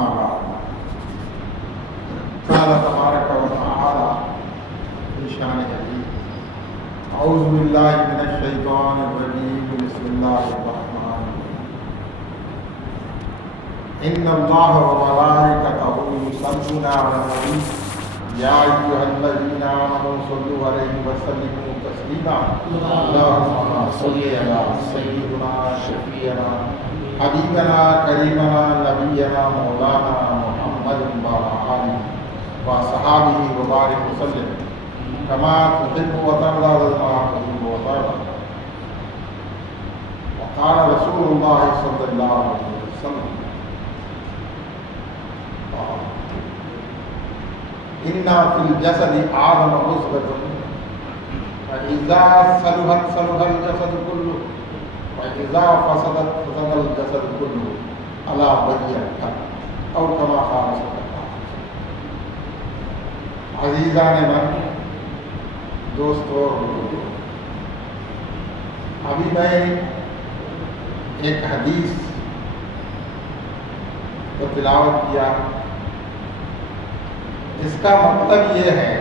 أما بعد قال تبارك وتعالى في شأن حديث أعوذ بالله من الشيطان الرجيم بسم الله الرحمن الرحيم إن الله وملائكته يصلون على النبي يا أيها الذين آمنوا صلوا عليه وسلموا تسليما اللهم صل على سيدنا شفيعنا حبيبنا كريمنا نبينا مولانا محمد وعلى آله وصحابه وبارك وسلم كما تحب وترضى وما تحب وترضى. وقال رسول الله صلى الله عليه وسلم إن في الجسد آدم عضو فإذا صلحت صلح الجسد كله وإذا فسدت فسد الجسد كله ألا وهي القلب أو كما قال صلى الله عليه وسلم. عزیزان من، دوستو، ابھی میں ایک حدیث کو تلاوت کیا. اس کا مطلب یہ ہے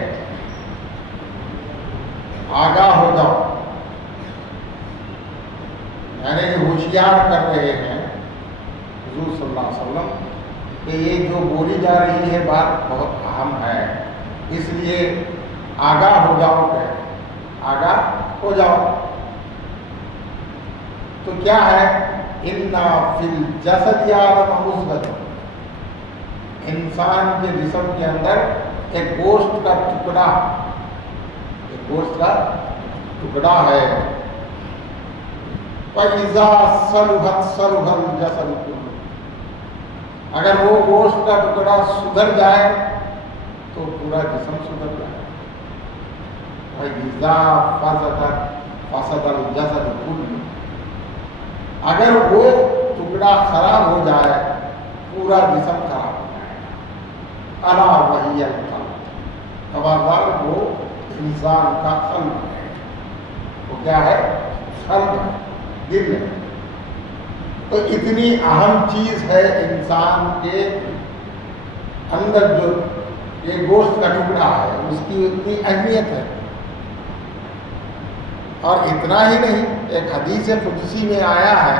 آگاہ ہو جاؤ، یعنی کہ ہوشیار کر رہے ہیں حضور صلی اللہ علیہ وسلم کہ یہ جو بولی جا رہی ہے بات بہت اہم ہے، اس لیے آگاہ ہو جاؤ. کہ آگاہ ہو جاؤ تو کیا ہے؟ اِنَّ فِي الْجَسَدِ آدَمَ مُضْغَةٌ، انسان کے جسم کے اندر ایک گوشت کا ٹکڑا ہے. فَإِذَا صَلُحَتْ صَلُحَ الْجَسَدُ كُلُّهُ، اگر وہ گوشت کا ٹکڑا سدھر جائے تو پورا جسم سدھر جائے. وَإِذَا فَسَدَتْ فَسَدَ الْجَسَدُ كُلُّهُ، اگر وہ ٹکڑا خراب ہو جائے پورا جسم خراب ہو جائے. الا وہی القلب، خبردار وہ انسان کا قلب ہے. وہ کیا ہے؟ قلب ہے، دل ہے. تو اتنی اہم چیز ہے انسان کے اندر جو یہ گوشت کا ٹکڑا ہے، اس کی اتنی اہمیت ہے. اور اتنا ہی نہیں، ایک حدیث قدسی میں آیا ہے.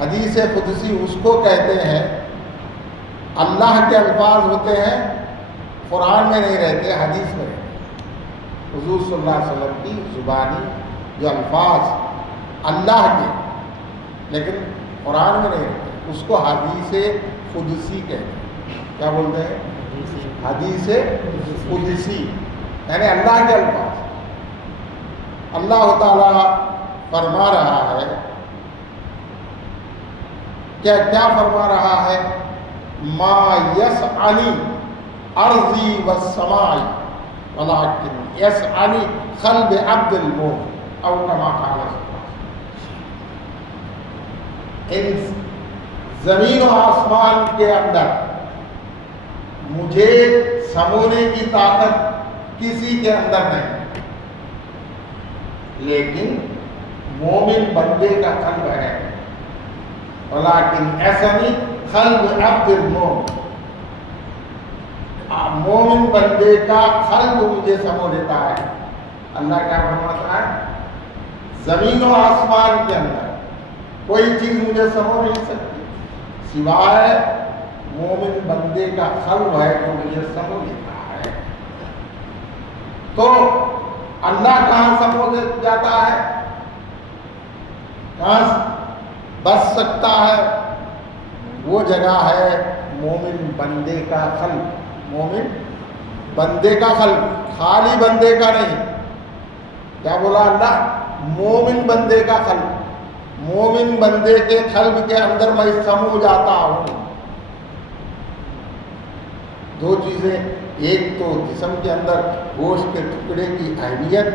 حدیث قدسی اس کو کہتے ہیں، اللہ کے الفاظ ہوتے ہیں قرآن میں نہیں رہتے، حدیث میں رہتے. حضور صلی اللہ علیہ وسلم کی زبانی جو الفاظ اللہ کے لیکن قرآن میں نہیں رہتے، اس کو حدیث قدسی کہتے ہیں. کیا بولتے ہیں؟ حدیث قدسی، یعنی اللہ کے الفاظ. اللہ تعالیٰ فرما رہا ہے، کیا فرما رہا ہے؟ ما یسعنی ارضی والسماء ولکن یسعنی قلب عبد المؤمن او کما قال صلی اللہ علیہ وسلم. زمین و آسمان کے اندر مجھے سمونے کی طاقت کسی کے اندر نہیں، لیکن مومن بندے کا قلب ہے. ولیکن یسعنی قلب عبد المؤمن، مومن بندے کا قلب مجھے سمو لیتا ہے. اللہ کیا فرماتا ہے؟ زمین و آسمان کے اندر کوئی چیز مجھے سمو نہیں سکتی سوائے مومن بندے کا قلب ہے جو مجھے سمو لیتا ہے. تو اللہ کہاں سمو جاتا ہے؟ کہاں بس سکتا ہے؟ وہ جگہ ہے مومن بندے کا قلب. مومن بندے کا قلب، خالی بندے کا نہیں. کیا بولا اللہ؟ مومن بندے کا قلب. مومن بندے کے قلب کے اندر میں سمو جاتا ہوں. دو چیزیں، ایک تو جسم کے اندر گوشت کے ٹکڑے کی اہمیت،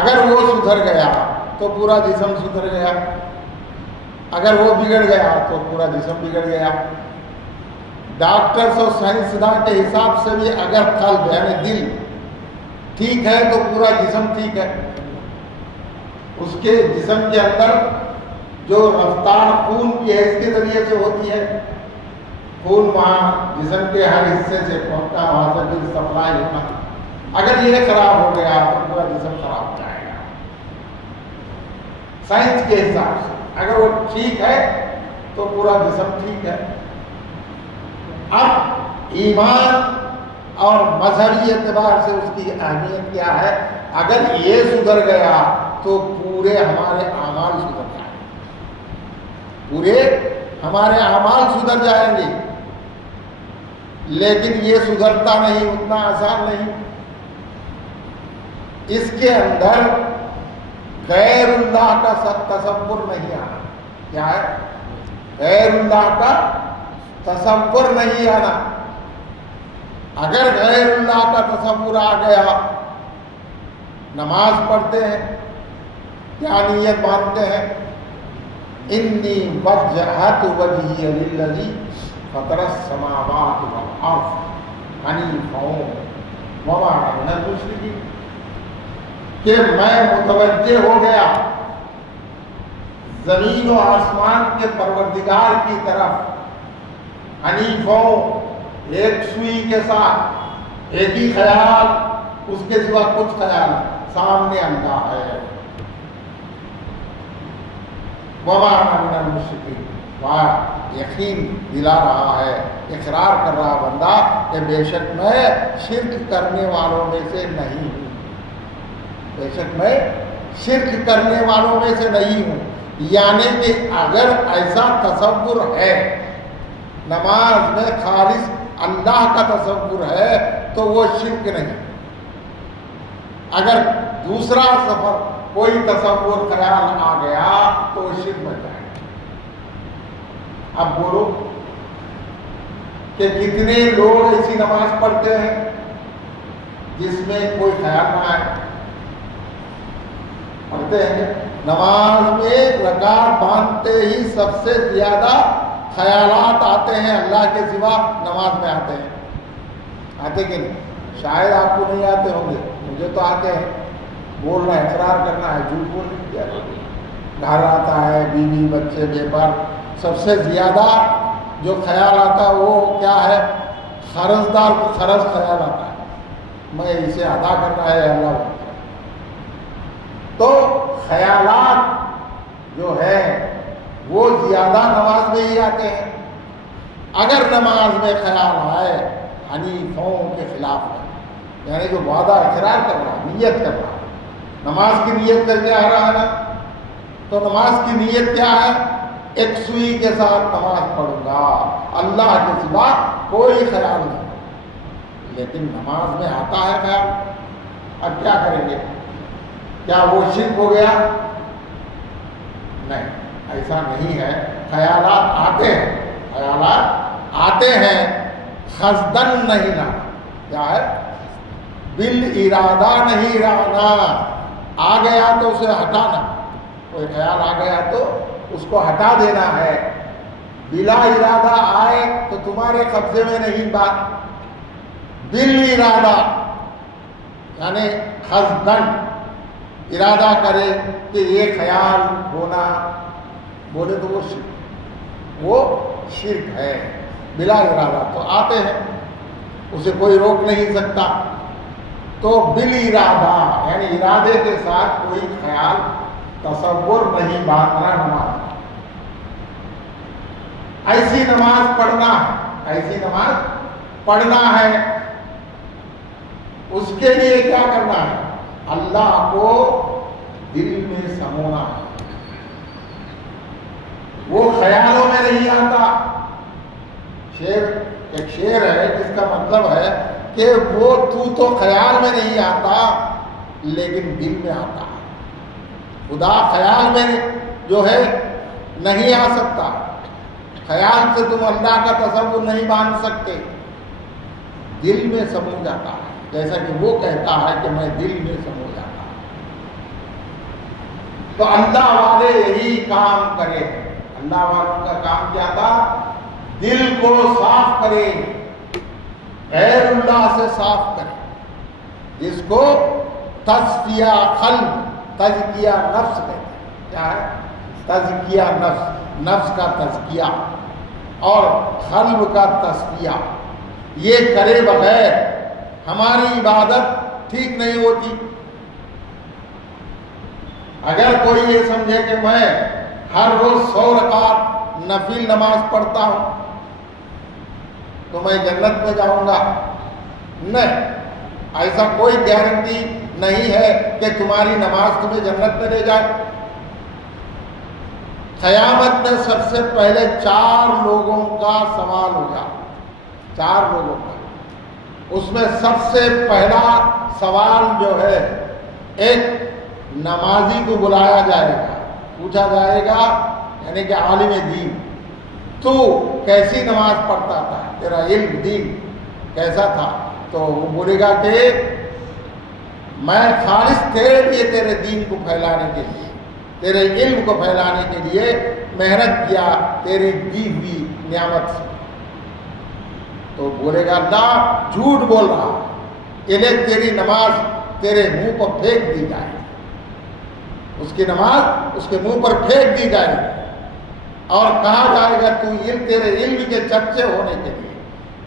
اگر وہ سدھر گیا تو پورا جسم سدھر گیا، اگر وہ بگڑ گیا تو پورا جسم بگڑ گیا. ڈاکٹرز اور سائنسداں کے حساب سے بھی اگر قلب یعنی دل ٹھیک ہے تو پورا جسم ٹھیک ہے. اس کے جسم کے اندر جو رفتار خون کی ہے اس کے ذریعے سے ہوتی ہے. خون وہاں جسم کے ہر حصے سے پہنچنا، وہاں سے پھر سپلائی ہونا. اگر یہ خراب ہو گیا تو پورا جسم خراب ہو جائے گا سائنس کے حساب سے. اگر وہ ٹھیک ہے تو پورا جسم ٹھیک ہے. اب ایمان اور مذہبی اعتبار سے اس کی اہمیت کیا ہے؟ اگر یہ سدھر گیا تو پورے ہمارے اعمال سدھر جائیں گے، پورے ہمارے اعمال سدھر جائیں گے. لیکن یہ سدھرتا نہیں، اتنا آسان نہیں. اس کے اندر غیر اللہ کا تصور نہیں آنا. کیا ہے؟ غیر اللہ کا تصور نہیں آنا. اگر غیر اللہ کا تصور آ گیا، نماز پڑھتے ہیں، کیا نیت مانتے ہیں؟ انی وجہت وجہی للذی فطر السماوات والارض حنیفا وما انا من المشرکین. کہ میں متوجہ ہو گیا زمین و آسمان کے پروردگار کی طرف، حنیفوں، ایک سوئی کے ساتھ، ایک ہی خیال، اس کے سوا کچھ خیال سامنے اللہ ہے. وما انا من المشرکین. یقین دلا رہا ہے، اقرار کر رہا بندہ کہ بے شک میں شرک کرنے والوں میں سے نہیں ہوں، بے شک میں شرک کرنے والوں میں سے نہیں ہوں. یعنی کہ اگر ایسا تصور ہے، نماز میں خالص اللہ کا تصور ہے تو وہ شرک نہیں. اگر دوسرا سفر کوئی تصور خیال آ گیا تو وہ شرک بن جائے. اب بولو کہ کتنے لوگ ایسی نماز پڑھتے ہیں جس میں کوئی خیال نہ آئے؟ پڑھتے ہیں. نماز میں رکعت باندھتے ہی سب سے زیادہ خیالات آتے ہیں اللہ کے سوا نماز میں آتے ہیں. آتے کہ نہیں؟ شاید آپ کو نہیں آتے ہوں گے، مجھے تو آتے ہیں. بولنا ہے، اقرار کرنا ہے، جھوٹ بول نہیں کیا. گھر آتا ہے، بیوی بچے بے پر، سب سے زیادہ جو خیال آتا ہے وہ کیا ہے؟ قرضدار کو قرض خیال آتا ہے، میں اسے ادا کرنا ہے اللہ. تو خیالات جو ہے وہ زیادہ نماز میں ہی آتے ہیں. اگر نماز میں خیال آئے حنیفوں کے خلاف ہے، یعنی جو وعدہ اقرار کر رہا ہے، نیت کر رہا ہے، نماز کی نیت کر کے آ رہا ہے نا، تو نماز کی نیت کیا ہے؟ ایک سوئی کے ساتھ نماز پڑھوں گا، اللہ کے سوا کوئی خیال نہیں. لیکن نماز میں آتا ہے خیال. اب کیا کریں گے؟ کیا وہ شرک ہو گیا؟ نہیں، ایسا نہیں ہے. خیالات آتے ہیں، خیالات آتے ہیں، قصدن نہیں لانا. کیا ہے؟ بالارادہ نہیں لانا. آ گیا تو اسے ہٹانا. کوئی خیال آ گیا تو اس کو ہٹا دینا ہے. بلا ارادہ آئے تو تمہارے قبضے میں نہیں بات. بالارادہ یعنی قصدن ارادہ کرے کہ یہ خیال ہونا، بولے تو وہ شرک ہے. بلا ارادہ تو آتے ہیں، اسے کوئی روک نہیں سکتا. تو بالارادہ یعنی ارادے کے ساتھ کوئی خیال تصور نہیں باندھنا نماز. ایسی نماز پڑھنا ہے، ایسی نماز پڑھنا ہے. اس کے لیے کیا کرنا ہے؟ اللہ کو دل میں سمونا ہے. وہ خیالوں میں نہیں آتا. ایک شعر ہے جس کا مطلب ہے کہ وہ تو خیال میں نہیں آتا لیکن دل میں آتا ہے. خدا خیال میں جو ہے نہیں آ سکتا. خیال سے تم اللہ کا تصور نہیں باندھ سکتے. دل میں سمو جاتا ہے، جیسا کہ وہ کہتا ہے کہ میں دل میں سمو جاتا ہوں. تو اللہ والے یہی کام کرے. اللہ والوں کا کام کیا تھا؟ دل کو صاف کرے، غیر اللہ سے صاف کرے. جس کو تزکیہ قلب، تزکیہ نفس کہتے ہیں. کیا ہے؟ تزکیہ نفس، نفس کا تزکیہ. اور قلب کا تصفیہ، یہ کرے بغیر ہماری عبادت ٹھیک نہیں ہوتی۔ اگر کوئی یہ سمجھے کہ میں ہر روز 100 رکعت نفل نماز پڑھتا ہوں تو میں جنت میں جاؤں گا، نہیں، ایسا کوئی گارنٹی نہیں ہے کہ تمہاری نماز تمہیں جنت میں لے جائے۔ قیامت میں سب سے پہلے 4 لوگوں کا سوال ہوگا، 4 لوگوں کا۔ اس میں سب سے پہلا سوال جو ہے، ایک نمازی کو بلایا جائے گا، پوچھا جائے گا، یعنی کہ عالم دین، تو کیسی نماز پڑھتا تھا، تیرا علم دین کیسا تھا؟ تو وہ بولے گا کہ میں خالص تیرے لیے، تیرے دین کو پھیلانے کے لیے، تیرے علم کو پھیلانے کے لیے محنت کیا تیری دی ہوئی نعمت سے۔ تو بولے گا اللہ جھوٹ بول رہا، انہیں تیری نماز تیرے منہ پر پھینک دی جائے، اس کی نماز اس کے منہ پر پھینک دی جائے اور کہا جائے گا تو تیرے علم کے چرچے ہونے کے لیے،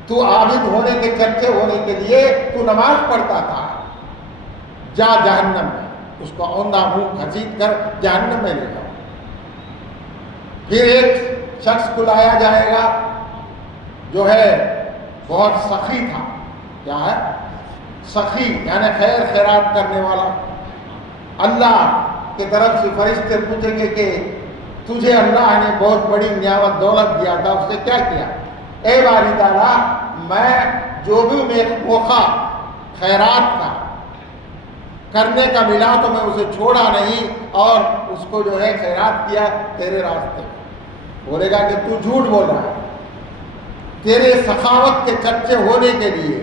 تو عابد ہونے کے چرچے ہونے کے لیے تو نماز پڑھتا تھا، جا جہنم میں، اس کو اوندھا منہ گھسیٹ کر جہنم میں لے جاؤ۔ پھر ایک شخص کو لایا جائے گا جو ہے بہت سخی تھا، کیا ہے؟ سخی، یعنی خیر خیرات کرنے والا۔ اللہ کی طرف سے فرشتے پوچھیں گے کہ تجھے اللہ نے بہت بڑی نعمت دولت دیا تھا، اس سے کیا کیا؟ اے باری تعالیٰ، میں جو بھی میں موقع خیرات کا کرنے کا ملا تو میں اسے چھوڑا نہیں اور اس کو جو ہے خیرات کیا تیرے راستے۔ بولے گا کہ تو جھوٹ بول رہا ہے، تیرے سخاوت کے چرچے ہونے کے لیے،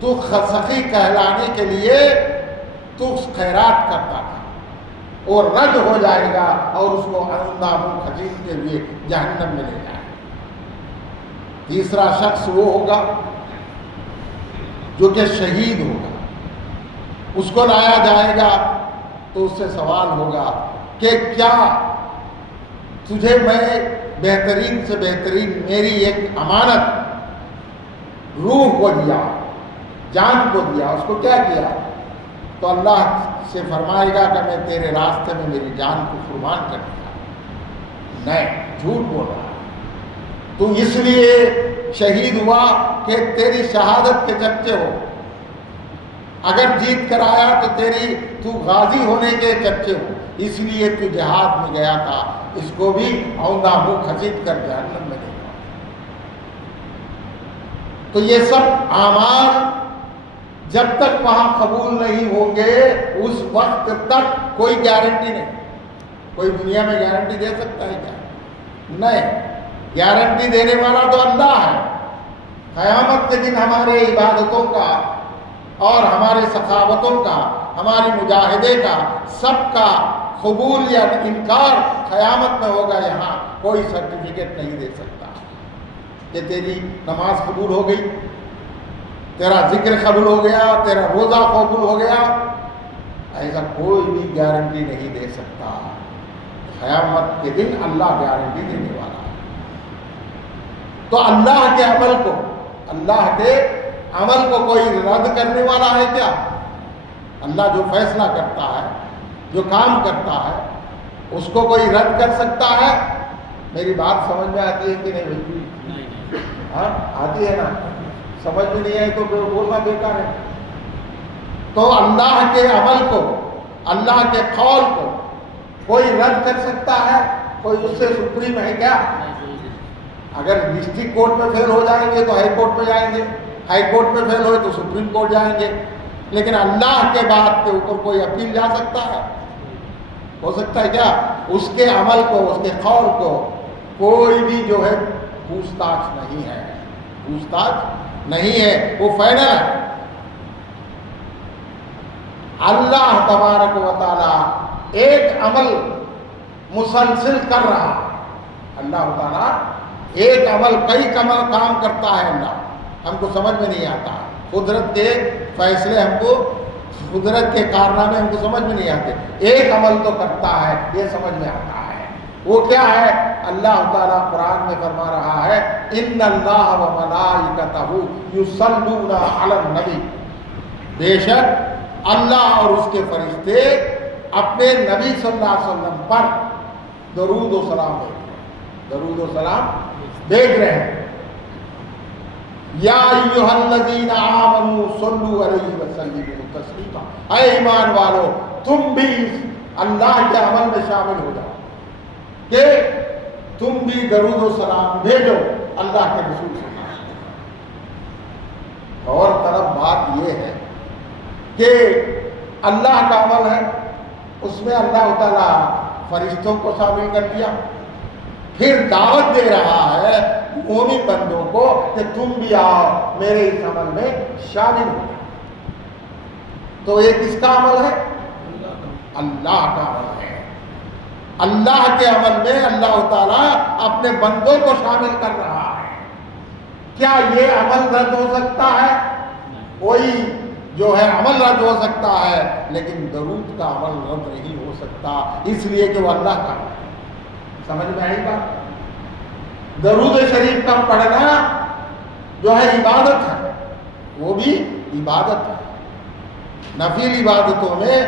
تو سخی کہلانے کے لیے تو خیرات کرتا تھا، اور رد ہو جائے گا اور اس کو اوندھا منہ گھسیٹ کے لیے جہنم میں لے جائے گا۔ تیسرا شخص وہ ہوگا جو کہ شہید ہوگا، اس کو لایا جائے گا تو اس سے سوال ہوگا کہ کیا تجھے میں بہترین سے بہترین میری ایک امانت روح کو دیا، جان کو دیا، اس کو کیا کیا؟ تو اللہ سے فرمائے گا کہ میں تیرے راستے میں میری جان کو قربان کر دیا۔ نہیں، جھوٹ بول رہا ہے، تو اس لیے شہید ہوا کہ تیری شہادت کے چرچے ہو، اگر جیت کر آیا تو تو غازی ہونے کے چرچے ہو، اس لیے تو جہاد میں گیا تھا، اس کو بھی اوندھا منہ گھسیٹ کر جہنم میں گیا۔ تو یہ سب اعمال جب تک وہاں قبول نہیں ہوں گے اس وقت تک کوئی گارنٹی نہیں۔ کوئی دنیا میں گارنٹی دے سکتا ہے کیا؟ نہیں، گارنٹی دینے والا تو اللہ ہے۔ قیامت کے دن ہمارے عبادتوں کا اور ہمارے سخاوتوں کا، ہماری مجاہدے کا، سب کا قبول یا انکار قیامت میں ہوگا۔ یہاں کوئی سرٹیفکیٹ نہیں دے سکتا کہ تیری نماز قبول ہو گئی، تیرا ذکر قبول ہو گیا، تیرا روزہ قبول ہو گیا، ایسا کوئی بھی گارنٹی نہیں دے سکتا۔ قیامت کے دن اللہ گارنٹی دینے والا ہے۔ تو اللہ کے عمل کو کوئی رد کرنے والا ہے کیا؟ اللہ جو فیصلہ کرتا ہے، جو کام کرتا ہے، اس کو کوئی رد کر سکتا ہے؟ میری بات سمجھ میں آتی ہے کہ نہیں؟ ہاں آتی ہے نا؟ سمجھ میں نہیں آئی تو بولنا بیکار ہے۔ تو اللہ کے عمل کو، اللہ کے قول کو کوئی رد کر سکتا ہے؟ کوئی اس سے سپریم ہے کیا؟ اگر ڈسٹرکٹ کورٹ میں فیل ہو جائیں گے تو ہائی کورٹ میں جائیں گے، ہائی کورٹ میں فیل ہوئے تو سپریم کورٹ جائیں گے، لیکن اللہ کے بات کے اوپر کوئی اپیل جا سکتا ہے؟ ہو سکتا ہے کیا؟ اس کے عمل کو، اس کے قول کو کوئی بھی جو ہے پوچھ تاچھ نہیں ہے، وہ فائنل ہے۔ اللہ تبارک و تعالی ایک عمل مسلسل کر رہا، اللہ تعالیٰ ایک عمل، کئی کام کرتا ہے اللہ، ہم کو سمجھ میں نہیں آتا، قدرت کے فیصلے ہم کو، قدرت کے کارنامے ہم کو سمجھ میں نہیں آتے، ایک عمل تو کرتا ہے، یہ سمجھ میں آتا ہے وہ کیا ہے؟ اللہ تعالیٰ قرآن میں فرما رہا ہے ان اللہ و ملائکتہ یصلون علی النبی، بے شک اللہ اور اس کے فرشتے اپنے نبی صلی اللہ علیہ وسلم پر درود و سلام بھیج رہے ہیں۔ یا ایھا الذین آمنوا صلوا علیہ وسلموا تسلیما، اے ایمان والو تم بھی اللہ کے عمل میں شامل ہو جاؤ کہ تم بھی درود و سلام بھیجو اللہ کے رسول صلی اللہ علیہ وسلم۔ اور طرف بات یہ ہے کہ اللہ کا عمل ہے، اس میں اللہ تعالیٰ فرشتوں کو شامل کر دیا، پھر دعوت دے رہا ہے مومن بندوں کو کہ تم بھی آؤ میرے اس عمل میں شامل ہو۔ تو یہ کس کا عمل ہے؟ اللہ کا عمل ہے۔ اللہ کے عمل میں اللہ تعالیٰ اپنے بندوں کو شامل کر رہا ہے۔ کیا یہ عمل رد ہو سکتا ہے؟ کوئی جو ہے عمل رد ہو سکتا ہے، لیکن درود کا عمل رد نہیں ہو سکتا، اس لیے کہ وہ اللہ کا عمل ہے۔ سمجھ میں آئی بات؟ درود شریف کا پڑھنا جو ہے عبادت ہے، وہ بھی عبادت ہے۔ نفل عبادتوں میں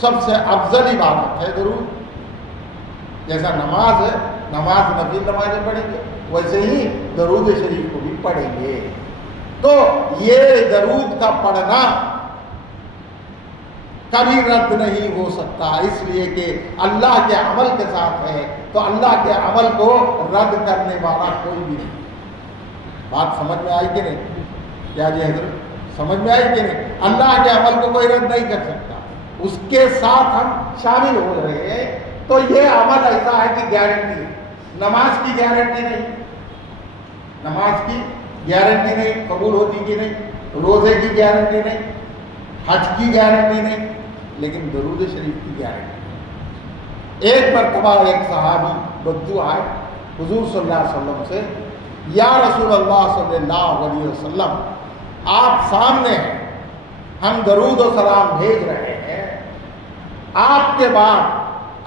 سب سے افضل عبادت ہے درود۔ جیسا نماز ہے، نماز نفل نمازیں پڑھیں گے، ویسے ہی درود شریف کو بھی پڑھیں گے۔ تو یہ درود کا پڑھنا کبھی رد نہیں ہو سکتا، اس لیے کہ اللہ کے عمل کے ساتھ ہے، تو اللہ کے عمل کو رد کرنے والا کوئی بھی نہیں۔ بات سمجھ میں آئی کہ نہیں؟ کیا جی حضرت سمجھ میں آئی کہ نہیں؟ اللہ کے عمل کو کوئی رد نہیں کر سکتا، اس کے ساتھ ہم شامل ہو رہے ہیں۔ تو یہ عمل ایسا ہے کہ گارنٹی ہے، نماز کی گارنٹی نہیں، نماز کی گارنٹی نہیں قبول ہوتی کہ نہیں، روزے کی گارنٹی نہیں، حج کی گارنٹی نہیں، لیکن درود شریف کی گارنٹی۔ ایک مرتبہ ایک صحابی بدو آئے حضور صلی اللہ علیہ وسلم سے، یا رسول اللہ صلی اللہ علیہ وسلم آپ سامنے ہیں، ہم درود و سلام بھیج رہے ہیں، آپ کے بعد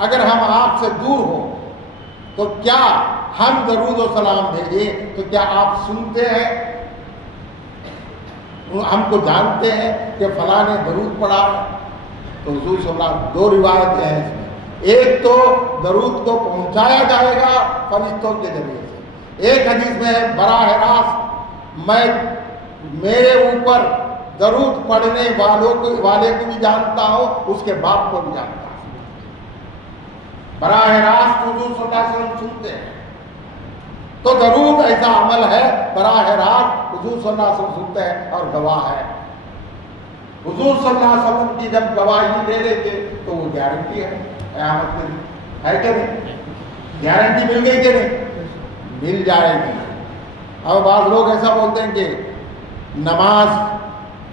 اگر ہم آپ سے دور ہوں تو کیا ہم درود و سلام بھیجیں تو کیا آپ سنتے ہیں؟ ہم کو جانتے ہیں کہ فلاں نے درود پڑھا؟ تو حضور صلی اللہ علیہ وسلم دو روایتیں ہیں اس میں، ایک تو درود کو پہنچایا جائے گا فرشتوں کے ذریعے سے، ایک حدیث میں ہے براہ راست میں میرے اوپر درود پڑھنے والے کو بھی جانتا ہوں، اس کے باپ کو بھی جانتا ہوں۔ براہ راست حضور صلی اللہ علیہ وسلم سنتے ہیں، تو درود ایسا عمل ہے براہ راست حضور صلی اللہ علیہ وسلم سنتے ہیں اور گواہ ہے۔ حضور صلی اللہ علیہ وسلم کی جب گواہی دے دیں گے تو وہ گارنٹی ہے قیامت کے دن، ہے کہ نہیں؟ گارنٹی مل گئی کہ نہیں؟ مل جائے گی۔ اب بعض لوگ ایسا بولتے ہیں کہ نماز،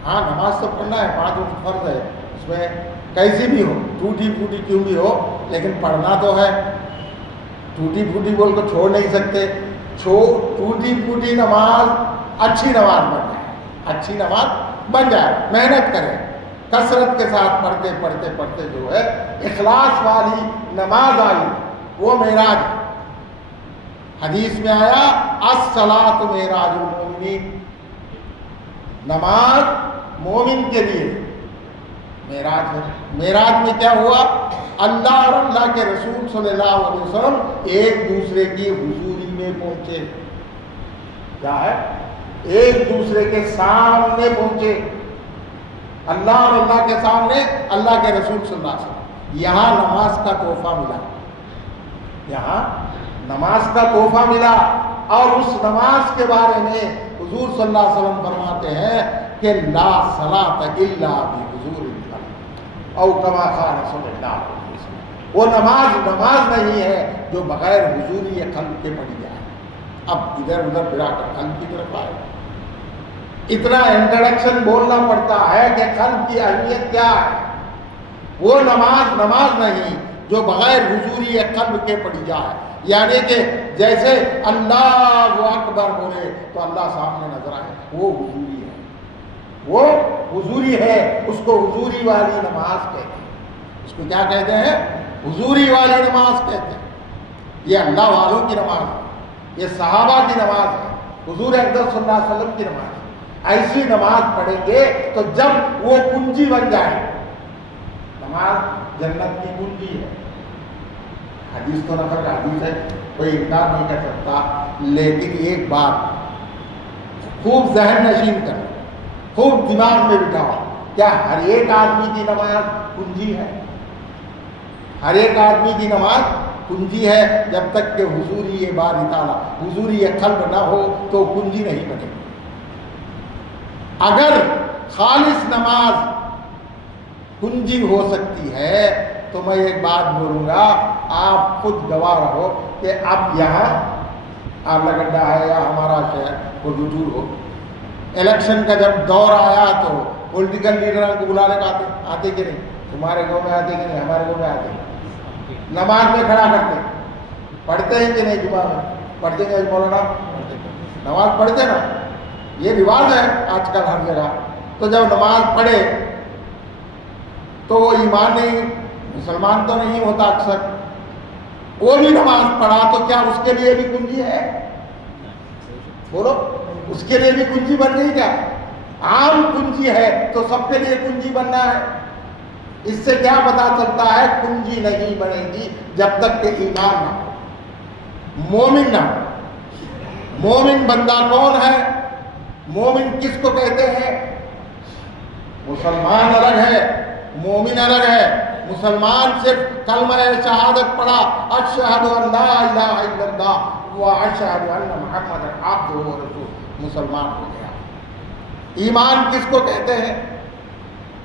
ہاں نماز تو پڑھنا ہے، 5 وقت فرض ہے، اس میں کیسی بھی ہو، ٹوٹی پھوٹی کیوں بھی ہو، لیکن پڑھنا تو ہے۔ ٹوٹی پھوٹی بول کو چھوڑ نہیں سکتے، ٹوٹی پھوٹی نماز اچھی نماز بن جائے، اچھی نماز بن جائے، محنت کریں، کثرت کے ساتھ پڑھتے پڑھتے پڑھتے جو ہے اخلاص والی نماز آئی، وہ معراج ہے۔ حدیث میں آیا الصلاۃ معراج المومنین، نماز مومن کے لیے معراج ہے۔ معراج میں کیا ہوا؟ اللہ اور اللہ کے رسول صلی اللہ علیہ وسلم ایک دوسرے کی حضوری میں پہنچے، کیا ہے؟ ایک دوسرے کے سامنے پہنچے، اللہ اور اللہ کے سامنے اللہ کے رسول صلی اللہ علیہ وسلم۔ یہاں نماز کا تحفہ ملا، یہاں نماز کا تحفہ ملا، اور اس نماز کے بارے میں حضور صلی اللہ علیہ وسلم فرماتے ہیں کہ لا صلاۃ الا بحضور القلب، او کما قال رسول اللہ علیہ وسلم، وہ نماز نہیں ہے جو بغیر حضوری قلب کے پڑھی جائے۔ اب ادھر ادھر پھرا کر قلب کی طرف آئے، اتنا انٹروڈکشن بولنا پڑتا ہے کہ قلب کی اہمیت کیا ہے۔ وہ نماز نہیں جو بغیر حضوری قلب کے پڑھی جائے، یعنی کہ جیسے اللہ اکبر بولے تو اللہ سامنے نظر آئے، وہ حضوری ہے، وہ حضوری ہے، اس کو حضوری والی نماز کہتے ہیں۔ اس کو کیا کہتے ہیں؟ حضوری والی نماز کہتے ہیں۔ یہ اللہ والوں کی نماز ہے، یہ صحابہ کی نماز ہے، حضور اقدس صلی اللہ علیہ وسلم کی نماز ہے۔ ایسی نماز پڑھیں گے تو جب وہ کنجی بن جائے، نماز جنت کی کنجی ہے۔ حدیث تو نفر کا حدیث ہے، کوئی انکار نہیں کر سکتا، لیکن ایک بات خوب ذہن نشین کرو، خوب دماغ میں بٹھاؤ، کیا ہر ایک آدمی کی نماز کنجی ہے؟ ہر ایک آدمی کی نماز کنجی ہے؟ جب تک کہ حضوری باری تعالیٰ، حضوری قلب نہ ہو تو کنجی نہیں بنے گی۔ اگر خالص نماز کنجی ہو سکتی ہے تو میں ایک بات بولوں گا، آپ خود گواہ رہو کہ اب یہاں آملہ گڈھا ہے یا ہمارا شہر کو رجوع ہو، الیکشن کا جب دور آیا تو پولیٹیکل لیڈروں کو بلانے کا آتے کہ نہیں؟ تمہارے گاؤں میں آتے کہ نہیں؟ ہمارے گاؤں میں آتے، نماز میں کھڑا کرتے، پڑھتے ہیں کہ نہیں؟ جمعہ میں پڑھتے ہیں مولانا، نماز پڑھتے نا، یہ رواج ہے آج کل ہر جگہ۔ تو جب نماز پڑھے تو وہ ایمان نہیں، مسلمان تو نہیں ہوتا اکثر، وہ بھی نماز پڑھا تو کیا اس کے لیے بھی کنجی ہے؟ بولو، اس کے لیے بھی کنجی بن گئی کیا؟ عام کنجی ہے تو سب کے لیے کنجی بننا ہے؟ اس سے کیا پتا چلتا ہے؟ کنجی نہیں بنے گی جب تک کہ ایمان نہ ہو، مومن نہ ہو۔ مومن بندہ کون ہے؟ مومن کس کو کہتے ہیں؟ مسلمان الگ ہے، مومن الگ ہے۔ مسلمان صرف کلمہ شہادت پڑھا، اشہد ان لا الہ الا اللہ و اشہد ان محمد عبدہ و رسولہ، مسلمان ہو گیا۔ ایمان کس کو کہتے ہیں؟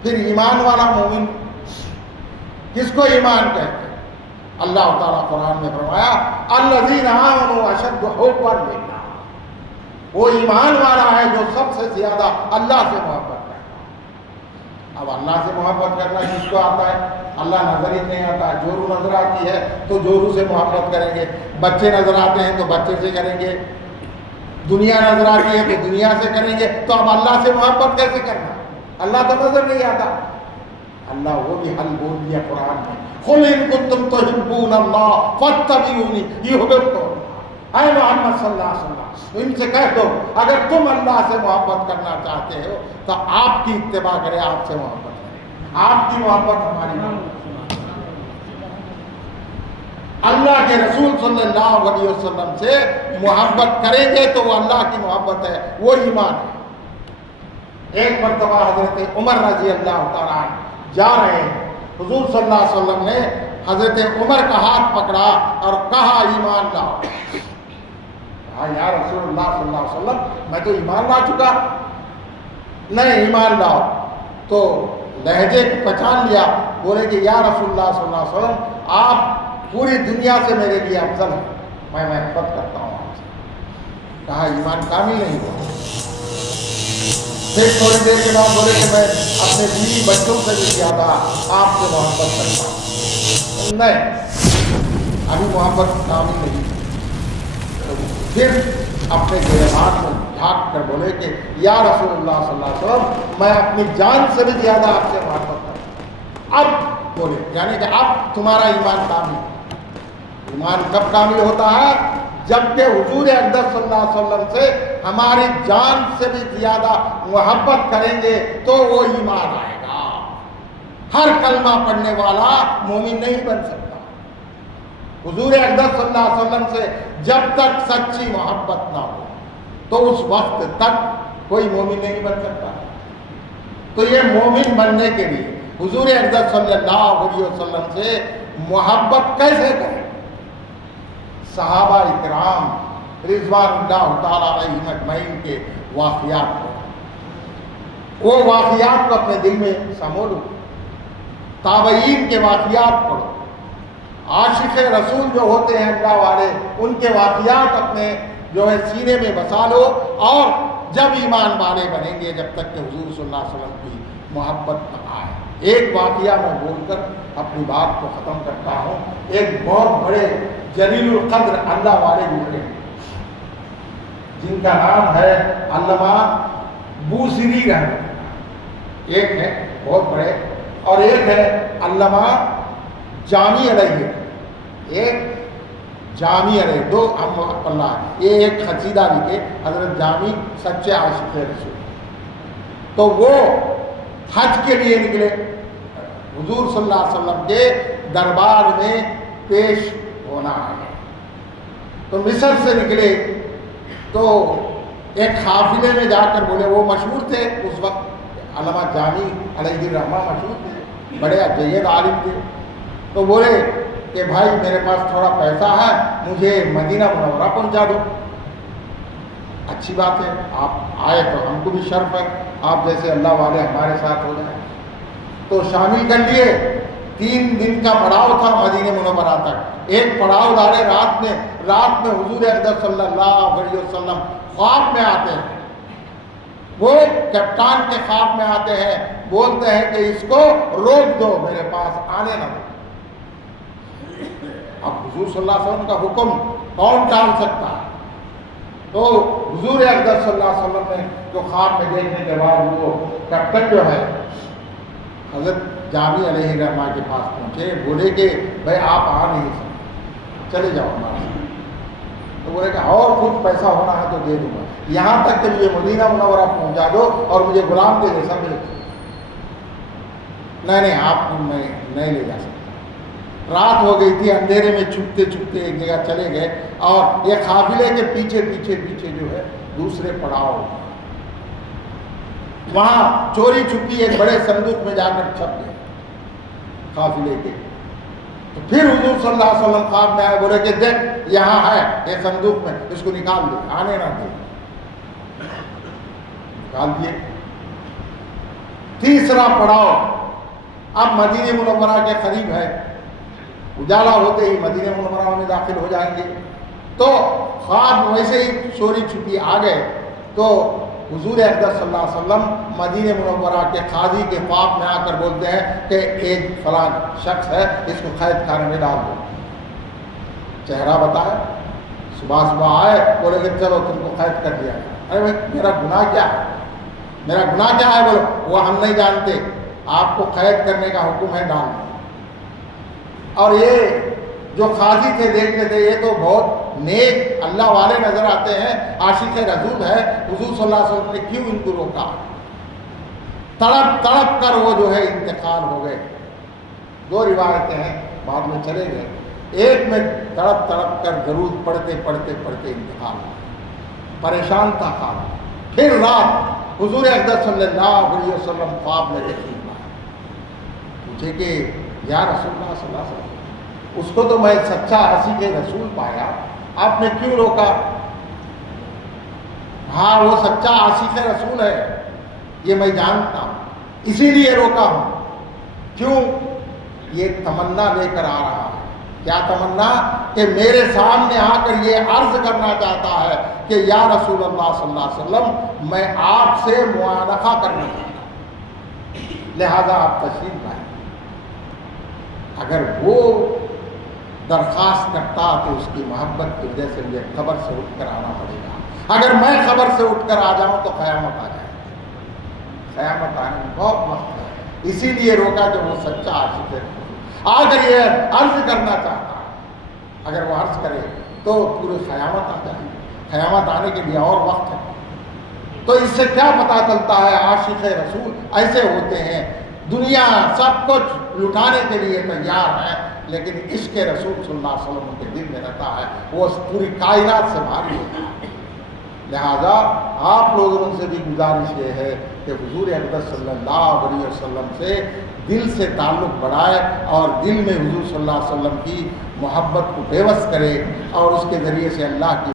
پھر ایمان والا مومن کس کو ایمان کہتے ہیں؟ اللہ تعالیٰ قرآن میں فرمایا الذین آمنوا اشد حبا للہ، وہ ایمان والا ہے جو سب سے زیادہ اللہ سے محبت کرتا ہے۔ اب اللہ سے محبت کرنا کس کو آتا ہے؟ اللہ نظر ہی نہیں آتا، جورو نظر آتی ہے تو جورو سے محبت کریں گے، بچے نظر آتے ہیں تو بچے سے کریں گے، دنیا نظر آتی ہے تو دنیا سے کریں گے، تو اب اللہ سے محبت کیسے کرنا؟ اللہ تو نظر نہیں آتا۔ اللہ وہ بھی حل بول دیا قرآن میں، قل ان کنتم تحبون اللہ فاتبعونی یحببکم، اے محمد صلی اللہ علیہ وسلم ان سے کہہ دو اگر تم اللہ سے محبت کرنا چاہتے ہو تو آپ کی اتباع کرے، آپ سے محبت کرے، آپ کی محبت ہماری محبت۔ اللہ کے رسول صلی اللہ علیہ وسلم سے محبت کریں گے تو وہ اللہ کی محبت ہے، وہ ایمان ہے۔ ایک مرتبہ حضرت عمر رضی اللہ تعالیٰ عنہ جا رہے ہیں، حضور صلی اللہ علیہ وسلم نے حضرت عمر کا ہاتھ پکڑا اور کہا ایمان لاؤ۔ کہا یا رسول اللہ صلی اللہ علیہ وسلم میں تو ایمان لا چکا۔ نہیں، ایمان لاؤ۔ تو لہجے کو پہچان لیا، بولے کہ یا رسول اللہ صلی اللہ علیہ وسلم آپ پوری دنیا سے میرے لیے افضل ہے، میں محبت کرتا ہوں آپ سے۔ کہا ایمان کامل نہیں ہوا۔ پھر تھوڑی دیر کے بعد بولے کہ میں اپنے بیوی بچوں سے بھی زیادہ آپ سے محبت کرتا ہوں۔ نہیں، ابھی محبت کامل نہیں۔ پھر اپنے گریبان میں جھانک کر بولے کہ یا رسول اللہ صلی اللہ علیہ وسلم میں اپنی جان سے بھی زیادہ آپ سے محبت کرتا ہوں۔ اب بولے یعنی کہ اب تمہارا ایمان کامل ہے۔ ایمان کب کامل ہوتا ہے؟ جبکہ حضور اقدس صلی اللہ علیہ وسلم سے ہماری جان سے بھی زیادہ محبت کریں گے تو وہ ایمان آئے گا۔ ہر کلمہ پڑھنے والا مومن نہیں بن سکتا۔ حضور اقدس صلی اللہ علیہ وسلم سے جب تک سچی محبت نہ ہو تو اس وقت تک کوئی مومن نہیں بن سکتا۔ تو یہ مومن بننے کے لیے حضور اقدس صلی اللہ علیہ وسلم سے محبت کیسے کریں؟ صحابہ اکرام رضوان اللہ تعالیٰ علیہم اجمعین کے واقعات کو، وہ واقعات کو اپنے دل میں سمولو، تابعین کے واقعات پڑھو، عاشق رسول جو ہوتے ہیں اللہ والے ان کے واقعات اپنے جو ہے سینے میں بسا لو، اور جب ایمان والے بنیں گے جب تک کہ حضور صلی اللہ علیہ وسلم کی محبت نہ آئے۔ ایک واقعہ میں بول کر اپنی بات کو ختم کرتا ہوں۔ ایک بہت بڑے جلیل القدر اللہ والے گزرے جن کا نام ہے علامہ بوصیری رحمۃ اللہ، ایک ہے بہت بڑے، اور ایک ہے علامہ جامی علیہ، ایک جامی علیہ دو ہم اللہ، یہ ایک قصیدہ لکھے حضرت جامی سچے عاشق رسول، تو وہ حج کے لیے نکلے، حضور صلی اللہ علیہ وسلم کے دربار میں پیش ہونا ہے، تو مصر سے نکلے، تو ایک قافلے میں جا کر بولے، وہ مشہور تھے اس وقت، علامہ جامی علیہ الرحمہ مشہور تھے، بڑے جید عالم تھے، تو بولے کہ بھائی میرے پاس تھوڑا پیسہ ہے، مجھے مدینہ منورہ پہنچا دو۔ اچھی بات ہے، آپ آئے تو ہم کو بھی شرف ہے، آپ جیسے اللہ والے ہمارے ساتھ ہو جائیں، تو شامل کر لیے۔ 3 دن کا پڑاؤ تھا مدینہ منورہ تک، ایک پڑاؤ ڈالے رات میں حضور اقدس صلی اللہ علیہ وسلم خواب میں آتے ہیں، وہ کپتان کے خواب میں آتے ہیں، بولتے ہیں کہ اس کو روک دو، میرے پاس آنے نہ دو۔ اب حضور صلی اللہ علیہ وسلم کا حکم کون ٹال سکتا ہے؟ تو حضور اقدس صلی اللہ علیہ وسلم نے جو خواب میں دیکھنے کے بعد وہ کیپٹن جو ہے حضرت جامی علیہ الرحمہ کے پاس پہنچے، بولے کہ بھائی آپ آ نہیں سکتے، چلے جاؤ ہمارے ساتھ۔ تو بولے کہ اور کچھ پیسہ ہونا ہے تو دے دوں گا، یہاں تک کہ مجھے مدینہ منورہ پہنچا دو اور مجھے غلام کے جیسا بھیج دو۔ نہیں آپ کو میں نہیں لے جا سکتا۔ رات ہو گئی تھی، اندھیرے میں چھپتے چھپتے ایک جگہ چلے گئے، اور یہ قافلے کے پیچھے پیچھے پیچھے جو ہے دوسرے پڑاؤ، وہاں چوری چھپی ایک بڑے صندوق میں جا کر چھپ گئے قافلے کے۔ تو پھر حضور صلی اللہ علیہ وسلم خواب میں آئے، بولے کہ دیکھ یہاں ہے یہ صندوق میں، اس کو نکال دے، آنے نہ دے۔ نکال دیے۔ تیسرا پڑاؤ، اب مدینہ منورہ کے قریب ہے، اجالا ہوتے ہی مدینہ منورہ میں داخل ہو جائیں گے، تو خواب ویسے ہی چوری چھپی آ گئے، تو حضور اقدس صلی اللہ علیہ وسلم مدینہ منورہ کے قاضی کے خواب میں آ کر بولتے ہیں کہ ایک فلاں شخص ہے، اس کو قید خانے میں ڈال دو۔ چہرہ بتایا، صبح صبح آئے، بولے کہ چلو تم کو قید کر دیا۔ ارے بھائی میرا گناہ کیا ہے؟ میرا گناہ کیا ہے؟ بولو وہ ہم نہیں جانتے، آپ کو قید کرنے کا حکم ہے، ڈال دو۔ اور یہ جو قاضی تھے دیکھتے تھے یہ تو بہت نیک اللہ والے نظر آتے ہیں، عاشق رسول ہے، حضور صلی اللہ علیہ وسلم نے کیوں ان کو روکا؟ تڑپ تڑپ کر وہ جو ہے انتقال ہو گئے۔ 2 روایتیں ہیں، بعد میں چلے گئے، ایک میں تڑپ تڑپ کر درود پڑھتے پڑھتے پڑھتے انتقال ہو گئے، پریشان تھا خواب۔ پھر رات حضور اقدس صلی اللہ علیہ وسلم خواب میں تشریف لائے، پوچھے کہ یا رسول اللہ صلی اللہ علیہ وسلم، اس کو تو میں سچا عاشق رسول پایا، آپ نے کیوں روکا؟ ہاں وہ سچا عاشق رسول ہے، یہ میں جانتا ہوں، اسی لیے روکا ہوں۔ کیوں؟ یہ تمنا لے کر آ رہا ہے۔ کیا تمنا؟ کہ میرے سامنے آ کر یہ عرض کرنا چاہتا ہے کہ یا رسول اللہ صلی اللہ علیہ وسلم، میں آپ سے معانقہ کرنا چاہتا ہوں، لہذا آپ تشریف لائیں۔ اگر وہ درخواست کرتا تو اس کی محبت کی وجہ سے مجھے قبر سے اٹھ کر آنا پڑے گا، اگر میں قبر سے اٹھ کر آ جاؤں تو قیامت آ جائے گی، قیامت آنے میں بہت وقت ہے، اسی لیے روکا کہ وہ سچا عاشق ہے۔ اگر یہ عرض کرنا چاہتا ہے، اگر وہ عرض کرے تو پورے قیامت آ جائے گی، قیامت آنے کے لیے اور وقت ہے۔ تو اس سے کیا پتہ چلتا ہے عاشق رسول ایسے ہوتے ہیں، دنیا سب کچھ لٹانے کے لیے تیار ہے، لیکن عشق رسول صلی اللہ علیہ وسلم کے دل میں رہتا ہے، وہ پوری کائنات سے بھاری ہوتا ہے۔ لہذا آپ لوگوں سے بھی گزارش یہ ہے کہ حضور اقدس صلی اللہ علیہ وسلم سے دل سے تعلق بڑھائے، اور دل میں حضور صلی اللہ علیہ وسلم کی محبت کو بے بس کرے، اور اس کے ذریعے سے اللہ کی